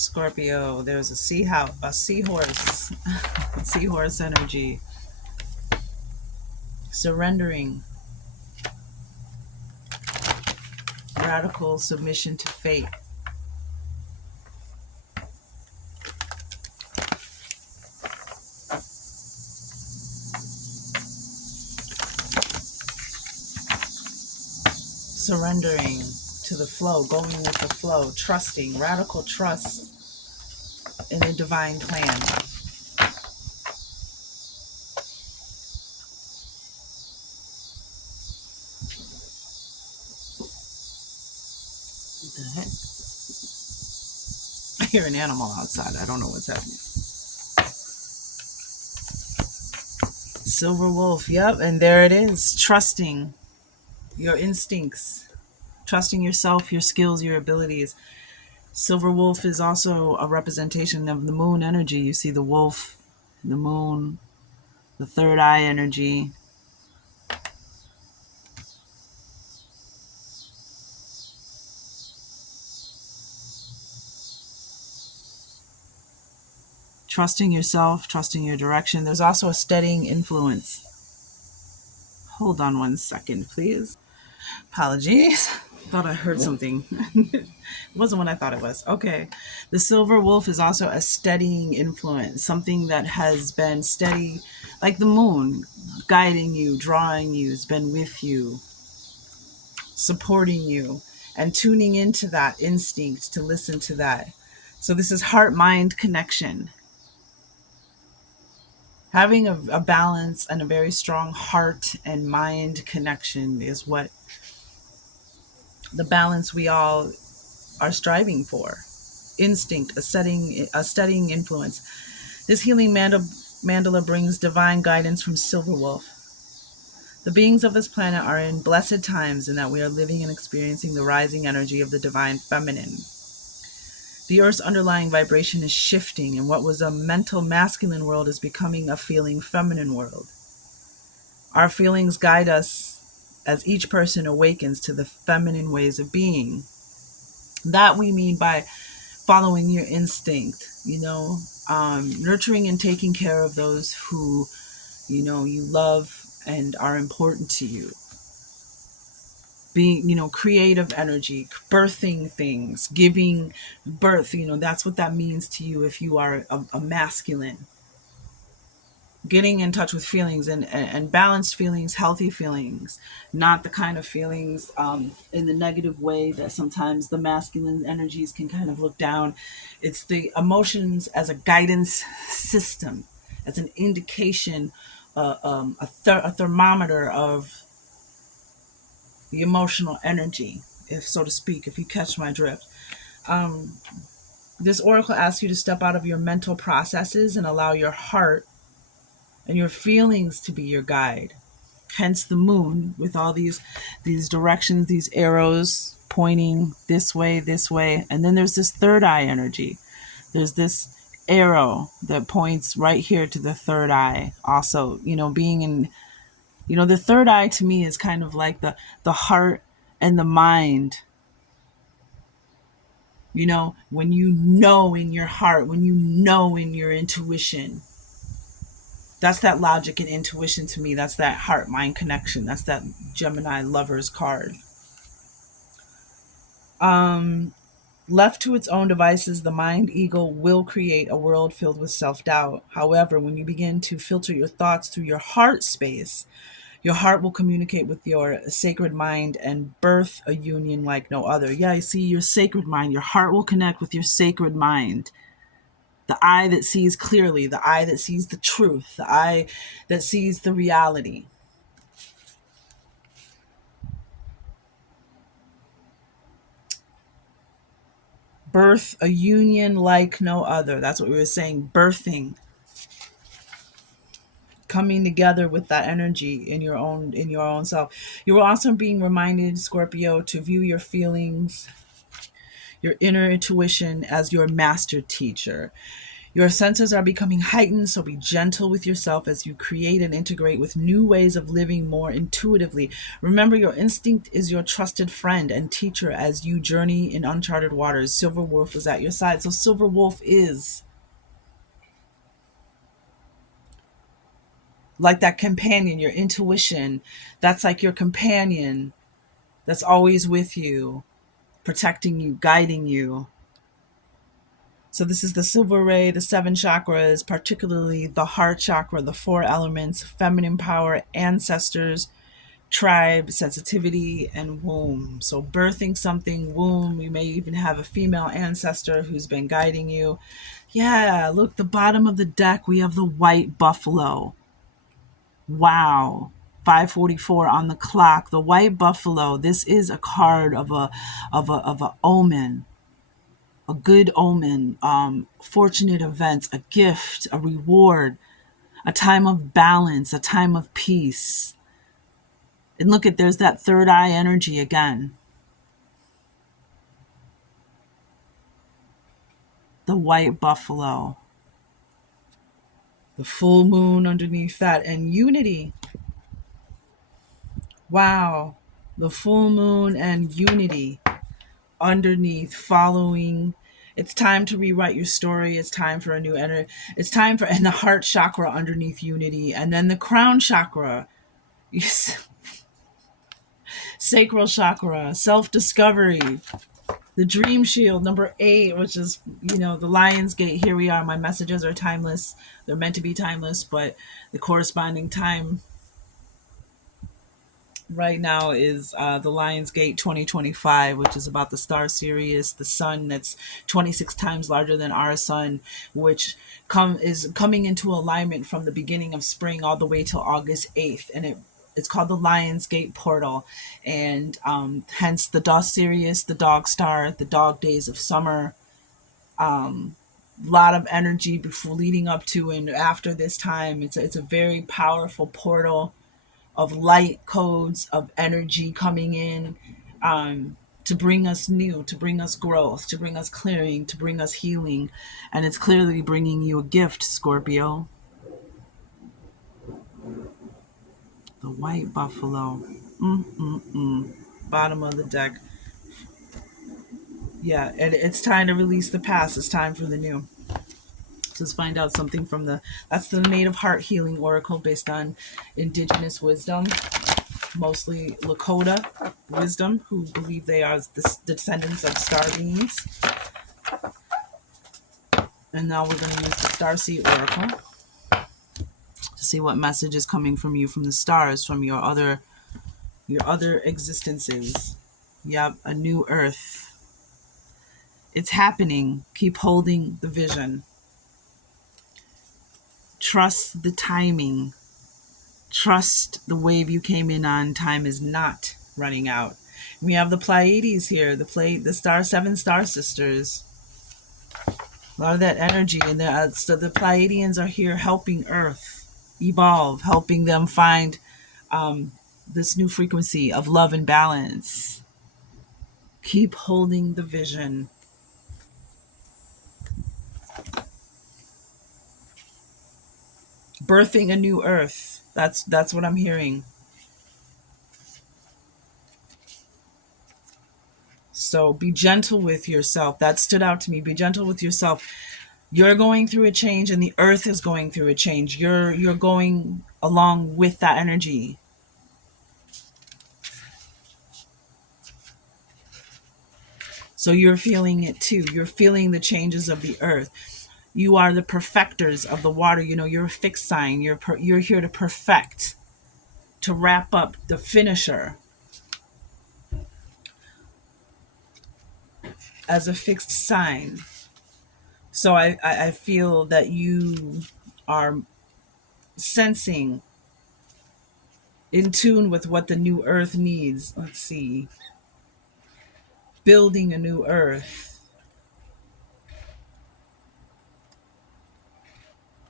Scorpio, there's a seahorse, seahorse energy, surrendering, radical submission to fate. Surrendering to the flow, going with the flow, trusting, radical trust in the divine plan. What the heck? I hear an animal outside. I don't know what's happening. Silver wolf, yep, and there it is. Trusting your instincts, trusting yourself, your skills, your abilities. Silver wolf is also a representation of the moon energy. You see the wolf, the moon, the third eye energy. Trusting yourself, trusting your direction. There's also a steadying influence. Hold on one second, please. Apologies. Thought I heard something. It wasn't what I thought it was. Okay. The silver wolf is also a steadying influence, something that has been steady, like the moon, guiding you, drawing you, has been with you, supporting you, and tuning into that instinct to listen to that. So this is heart-mind connection. Having a balance and a very strong heart and mind connection is what the balance we all are striving for. Instinct, a steadying influence. This healing mandala brings divine guidance from Silver Wolf. The beings of this planet are in blessed times in that we are living and experiencing the rising energy of the divine feminine. The Earth's underlying vibration is shifting, and what was a mental masculine world is becoming a feeling feminine world. Our feelings guide us as each person awakens to the feminine ways of being. That we mean by following your instinct, nurturing and taking care of those who, you love and are important to you. Being, creative energy, birthing things, giving birth, that's what that means to you if you are a masculine. Getting in touch with feelings and balanced feelings, healthy feelings, not the kind of feelings in the negative way that sometimes the masculine energies can kind of look down. It's the emotions as a guidance system, as an indication, a thermometer of the emotional energy, if so to speak, if you catch my drift. This oracle asks you to step out of your mental processes and allow your heart and your feelings to be your guide. Hence the moon with all these directions, these arrows pointing this way. And then there's this third eye energy. There's this arrow that points right here to the third eye. Also, being in, the third eye to me is kind of like the heart and the mind. When you know in your heart, when you know in your intuition, that's that logic and intuition to me. That's that heart-mind connection. That's that Gemini lover's card. Left to its own devices, the mind ego will create a world filled with self-doubt. However, when you begin to filter your thoughts through your heart space, your heart will communicate with your sacred mind and birth a union like no other. Yeah, you see, your sacred mind, your heart will connect with your sacred mind. The eye that sees clearly, the eye that sees the truth, the eye that sees the reality. Birth a union like no other. That's what we were saying, birthing. Coming together with that energy in your own self. You are also being reminded, Scorpio, to view your feelings, your inner intuition as your master teacher. Your senses are becoming heightened, so be gentle with yourself as you create and integrate with new ways of living more intuitively. Remember, your instinct is your trusted friend and teacher as you journey in uncharted waters. Silver Wolf is at your side. So, Silver Wolf is like that companion, your intuition. That's like your companion that's always with you, protecting you, guiding you. So this is the silver ray, the seven chakras, particularly the heart chakra, the four elements, feminine power, ancestors, tribe, sensitivity, and womb. So birthing something, womb, you may even have a female ancestor who's been guiding you. Yeah, look, the bottom of the deck, we have the white buffalo. Wow. 5:44 on the clock. The white buffalo. This is a card of a omen, a good omen, fortunate events, a gift, a reward, a time of balance, a time of peace. And look at, there's that third eye energy again. The white buffalo, the full moon underneath that, and unity. Wow. The full moon and unity underneath, following. It's time to rewrite your story. It's time for a new energy. It's time for, and the heart chakra underneath unity, and then the crown chakra, sacral chakra, self discovery, the dream shield, number 8, which is, the lion's gate. Here we are. My messages are timeless. They're meant to be timeless, but the corresponding time right now is the Lion's Gate 2025, which is about the star Sirius, the sun that's 26 times larger than our sun, which is coming into alignment from the beginning of spring all the way till August 8th. And it's called the Lion's Gate portal. And hence the dog Sirius, the dog star, the dog days of summer. Lot of energy before, leading up to and after this time. It's a very powerful portal of light codes, of energy coming in, to bring us new, to bring us growth, to bring us clearing, to bring us healing. And it's clearly bringing you a gift, Scorpio. The white buffalo. Bottom of the deck. Yeah, it's time to release the past. It's time for the new. Let's find out something from that's the native heart healing oracle based on indigenous wisdom, mostly Lakota wisdom, who believe they are the descendants of star beings. And now we're going to use the Starseed Oracle to see what message is coming from you, from the stars, from your other existences. Yep, a new earth. It's happening. Keep holding the vision. Trust the timing. Trust the wave you came in on. Time is not running out. We have the Pleiades here, the seven star sisters. A lot of that energy, and so the Pleiadians are here helping Earth evolve, helping them find this new frequency of love and balance. Keep holding the vision. Birthing a new Earth. That's what I'm hearing. So be gentle with yourself. That stood out to me. Be gentle with yourself. You're going through a change, and the earth is going through a change. You're going along with that energy. So you're feeling it too. You're feeling the changes of the earth. You are the perfecters of the water. You're a fixed sign. You're here to perfect, to wrap up, the finisher. As a fixed sign. So I feel that you are sensing, in tune with what the new earth needs. Let's see. Building a new earth.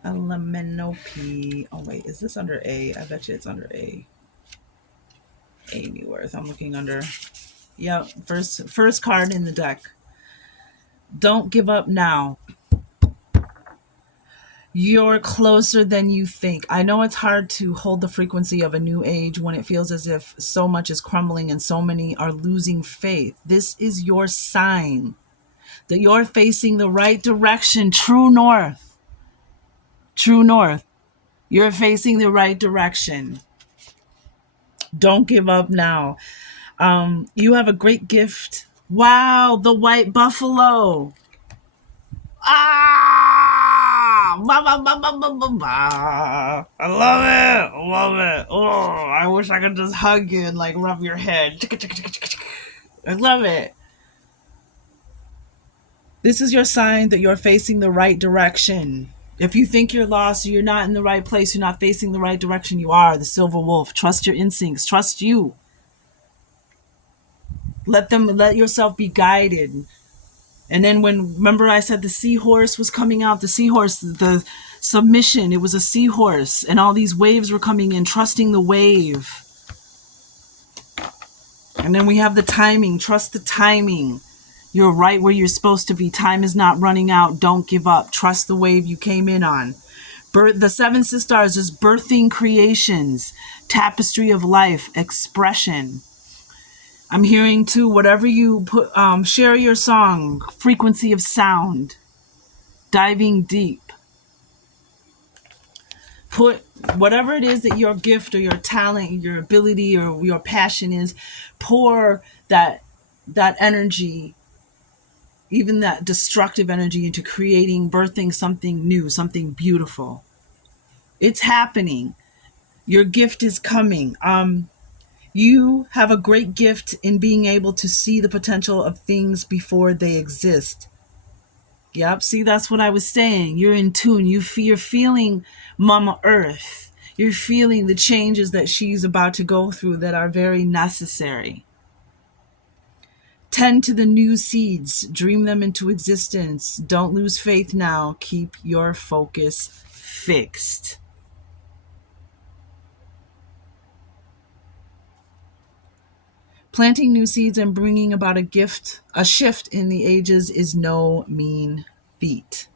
Elemenope. Oh wait, is this under A? I bet you it's under A. A new earth. I'm looking under. Yep, first card in the deck. Don't give up now. You're closer than you think. I know it's hard to hold the frequency of a new age when it feels as if so much is crumbling and so many are losing faith. This is your sign that you're facing the right direction, true north. True north. You're facing the right direction. Don't give up now. You have a great gift. Wow, the white buffalo. Ah! Ba, ba, ba, ba, ba, ba, ba. I love it. I love it. Oh, I wish I could just hug you and like rub your head. I love it. This is your sign that you're facing the right direction. If you think you're lost, or you're not in the right place, you're not facing the right direction, you are the silver wolf. Trust your instincts. Trust you. Let yourself be guided. And then when, remember I said the seahorse was coming out, the seahorse, the submission, it was a seahorse, and all these waves were coming in, trusting the wave. And then we have the timing, trust the timing. You're right where you're supposed to be. Time is not running out. Don't give up. Trust the wave you came in on. The seven sisters is birthing creations, tapestry of life, expression. I'm hearing too, whatever you put, share your song, frequency of sound, diving deep. Put whatever it is that your gift or your talent, your ability or your passion is, pour that energy, even that destructive energy, into creating, birthing something new, something beautiful. It's happening. Your gift is coming. You have a great gift in being able to see the potential of things before they exist. Yep, see, that's what I was saying. You're in tune. You're feeling Mama Earth. You're feeling the changes that she's about to go through that are very necessary. Tend to the new seeds. Dream them into existence. Don't lose faith now. Keep your focus fixed. Planting new seeds and bringing about a shift in the ages is no mean feat.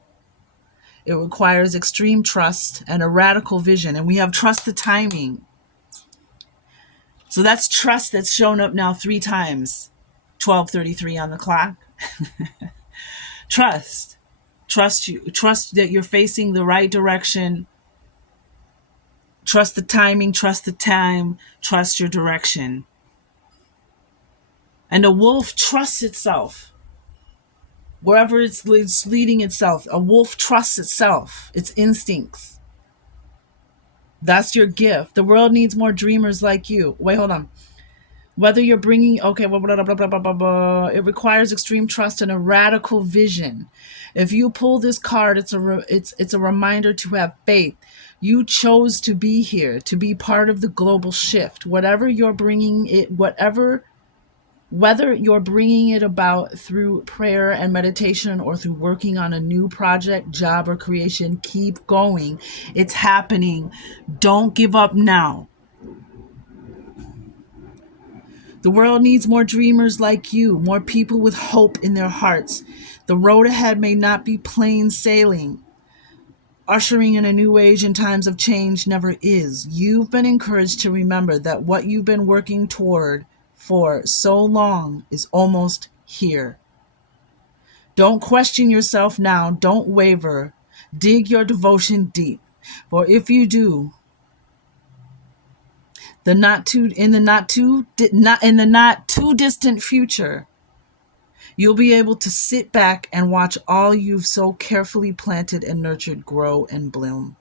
It requires extreme trust and a radical vision. And we have trust the timing. So that's trust that's shown up now 3 times. 12:33 on the clock. Trust. Trust you. Trust that you're facing the right direction. Trust the timing. Trust the time. Trust your direction. And the wolf trusts itself. Wherever it's leading itself, a wolf trusts itself, its instincts. That's your gift. The world needs more dreamers like you. Wait, hold on. Whether you're bringing, okay, blah, blah, blah, blah, blah, blah, blah, it requires extreme trust and a radical vision. If you pull this card, it's a reminder to have faith. You chose to be here, to be part of the global shift. Whatever you're bringing it, whether you're bringing it about through prayer and meditation or through working on a new project, job, or creation, keep going. It's happening. Don't give up now. The world needs more dreamers like you, more people with hope in their hearts. The road ahead may not be plain sailing. Ushering in a new age in times of change never is. You've been encouraged to remember that what you've been working toward for so long is almost here. Don't question yourself now. Don't waver. Dig your devotion deep. For if you do, in the not too distant future, you'll be able to sit back and watch all you've so carefully planted and nurtured grow and bloom.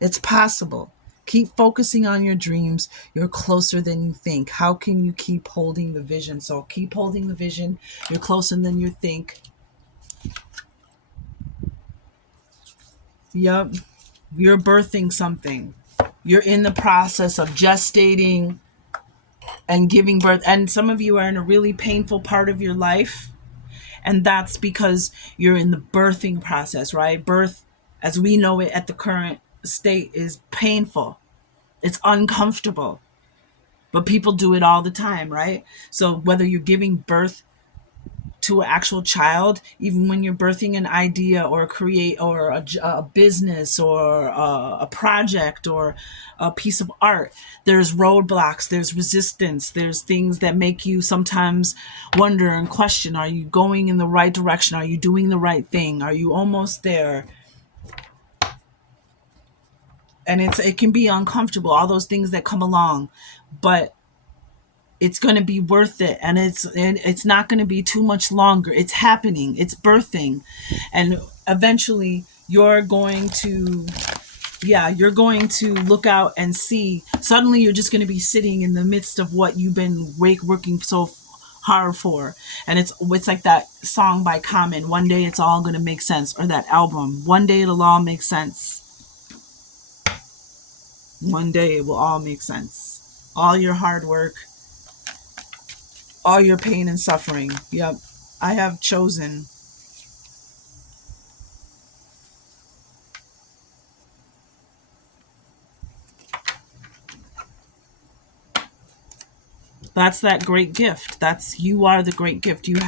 It's possible. Keep focusing on your dreams. You're closer than you think. How can you keep holding the vision? So keep holding the vision. You're closer than you think. Yep. You're birthing something. You're in the process of gestating and giving birth. And some of you are in a really painful part of your life. And that's because you're in the birthing process, right? Birth, as we know it at the current state, is painful. It's uncomfortable. But people do it all the time, right? So whether you're giving birth to an actual child, even when you're birthing an idea or create or a business or a project or a piece of art, there's roadblocks, there's resistance, there's things that make you sometimes wonder and question, are you going in the right direction? Are you doing the right thing? Are you almost there? And it can be uncomfortable, all those things that come along, but it's going to be worth it, and it's not going to be too much longer. It's happening, it's birthing, and eventually you're going to look out and see, suddenly you're just going to be sitting in the midst of what you've been working so hard for. And it's like that song by Common, One Day It's All Going to Make Sense, or that album, One Day It'll All Make Sense. One day it will all make sense. All your hard work, all your pain and suffering. Yep. I have chosen. That's that great gift. You are the great gift. You've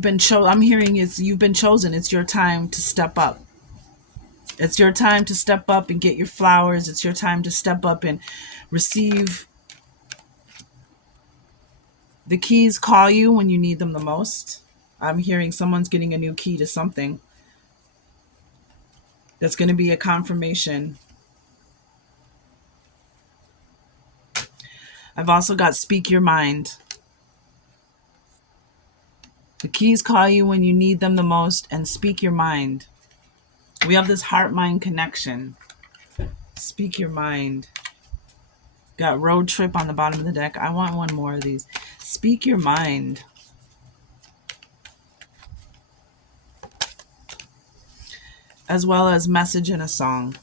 been chosen. I'm hearing you've been chosen. It's your time to step up. It's your time to step up and get your flowers. It's your time to step up and receive. The keys call you when you need them the most. I'm hearing someone's getting a new key to something. That's going to be a confirmation. I've also got speak your mind. The keys call you when you need them the most, and speak your mind. We have this heart-mind connection. Speak your mind. Got road trip on the bottom of the deck. I want one more of these. Speak your mind. As well as message in a song.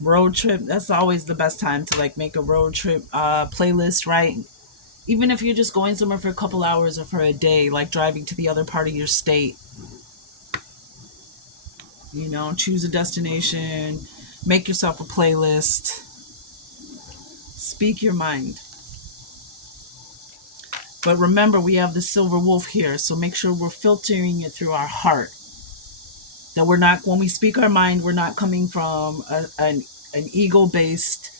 Road trip, that's always the best time to like make a road trip playlist, right? Even if you're just going somewhere for a couple hours or for a day, like driving to the other part of your state. Choose a destination, make yourself a playlist. Speak your mind. But remember, we have the silver wolf here, so make sure we're filtering it through our heart. That we're not, when we speak our mind, we're not coming from an ego-based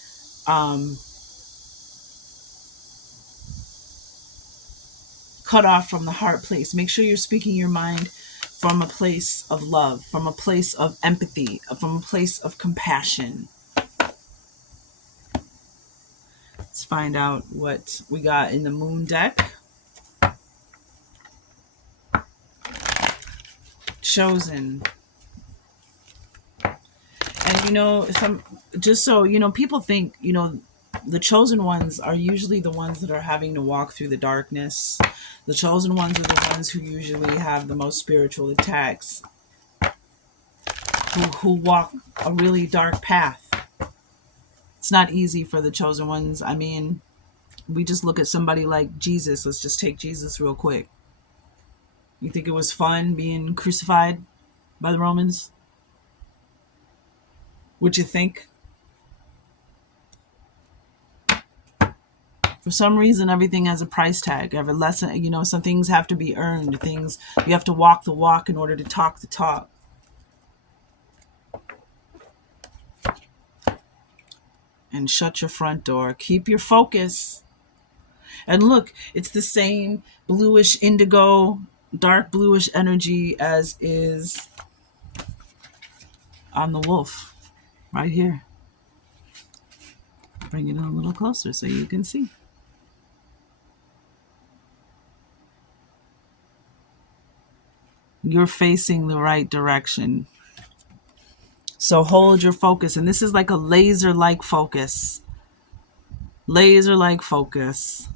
cut off from the heart place. Make sure you're speaking your mind from a place of love, from a place of empathy, from a place of compassion. Let's find out what we got in the moon deck. Chosen. And people think, the chosen ones are usually the ones that are having to walk through the darkness. The chosen ones are the ones who usually have the most spiritual attacks, who walk a really dark path. It's not easy for the chosen ones. I mean, we just look at somebody like Jesus. Let's just take Jesus real quick. You think it was fun being crucified by the Romans? Would you think? For some reason, everything has a price tag. Every lesson, some things have to be earned. You have to walk the walk in order to talk the talk. And shut your front door. Keep your focus. And look, it's the same bluish indigo, dark bluish energy as is on the wolf right here. Bring it in a little closer so you can see. You're facing the right direction. So hold your focus. And this is like a laser-like focus. Laser-like focus.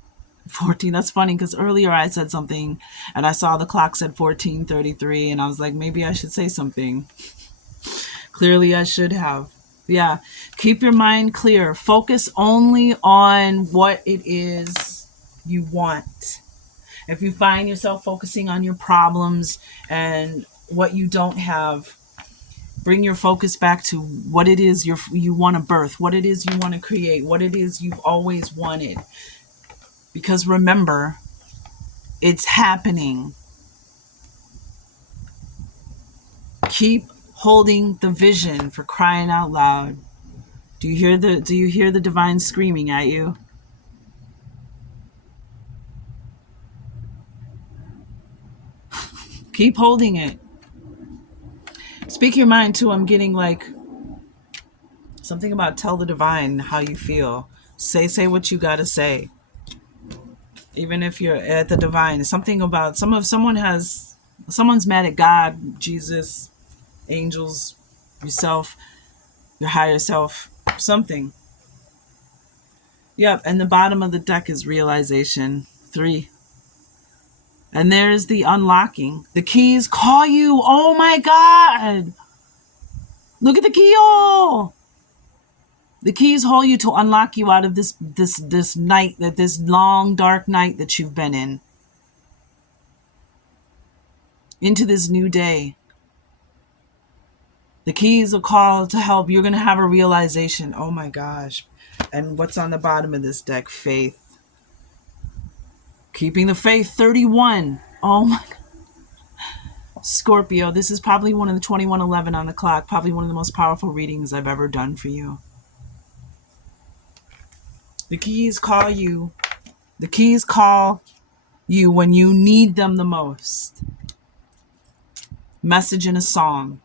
14. That's funny because earlier I said something and I saw the clock said 14:33 and I was like, maybe I should say something. Clearly I should have. Yeah. Keep your mind clear. Focus only on what it is you want. If you find yourself focusing on your problems and what you don't have, bring your focus back to what it is you want to birth, what it is you want to create, what it is you've always wanted. Because remember, it's happening. Keep holding the vision, for crying out loud. Do you hear the divine screaming at you? Keep holding it. Speak your mind too. I'm getting like something about tell the divine how you feel. Say what you gotta say. Even if you're at the divine. Something about someone's mad at God, Jesus, angels, yourself, your higher self, something. Yep, and the bottom of the deck is realization. 3. And there's the unlocking. The keys call you. Oh my God. Look at the keyhole. The keys hold you to unlock you out of this night, that this long dark night that you've been in, into this new day. The keys will call to help. You're gonna have a realization. Oh my gosh. And what's on the bottom of this deck? Faith. Keeping the faith. 31. Oh my God. Scorpio, this is probably one of the 2111 on the clock. Probably one of the most powerful readings I've ever done for you. The keys call you. The keys call you when you need them the most. Message in a song.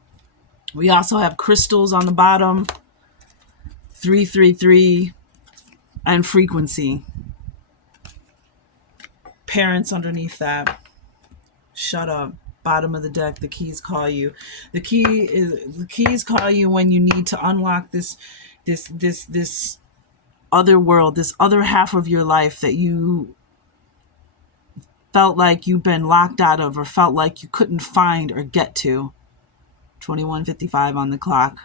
We also have crystals on the bottom. 333 and frequency. Parents underneath that. Shut up. Bottom of the deck. The keys call you. The keys call you when you need to unlock this other world, this other half of your life that you felt like you've been locked out of, or felt like you couldn't find or get to. 21:55 on the clock.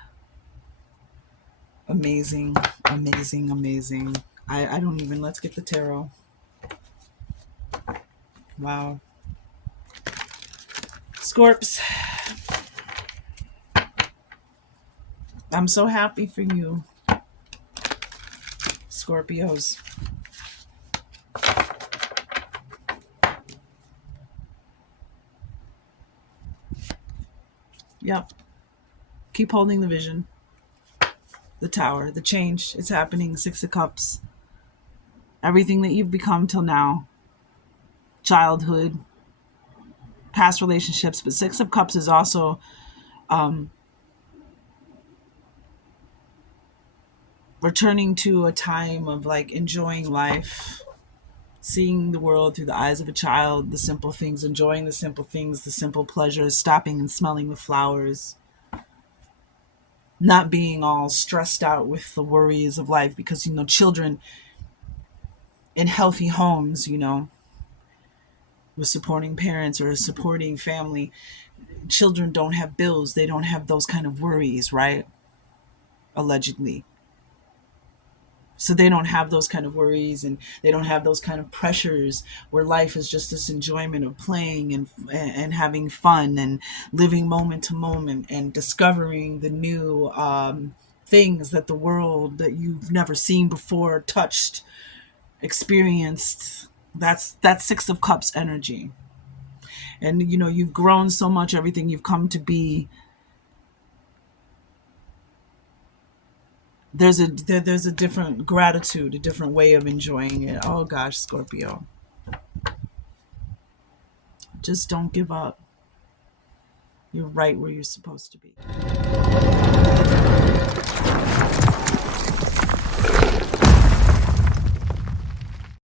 Amazing, amazing, amazing. I don't even, let's get the tarot. Wow. Scorps, I'm so happy for you. Scorpios. Yep. Keep holding the vision. The Tower, the change, it's happening. 6 of Cups. Everything that you've become till now. Childhood, past relationships, but 6 of Cups is also returning to a time of like enjoying life, seeing the world through the eyes of a child, the simple things, enjoying the simple things, the simple pleasures, stopping and smelling the flowers, not being all stressed out with the worries of life, because children in healthy homes, with supporting parents or a supporting family, children don't have bills, they don't have those kind of worries, right? Allegedly. So they don't have those kind of worries, and they don't have those kind of pressures, where life is just this enjoyment of playing and having fun and living moment to moment and discovering the new things that the world that you've never seen before, touched, experienced. That's 6 of Cups energy. And you've grown so much, everything you've come to be. There's a different gratitude, a different way of enjoying it. Oh gosh, Scorpio. Just don't give up. You're right where you're supposed to be.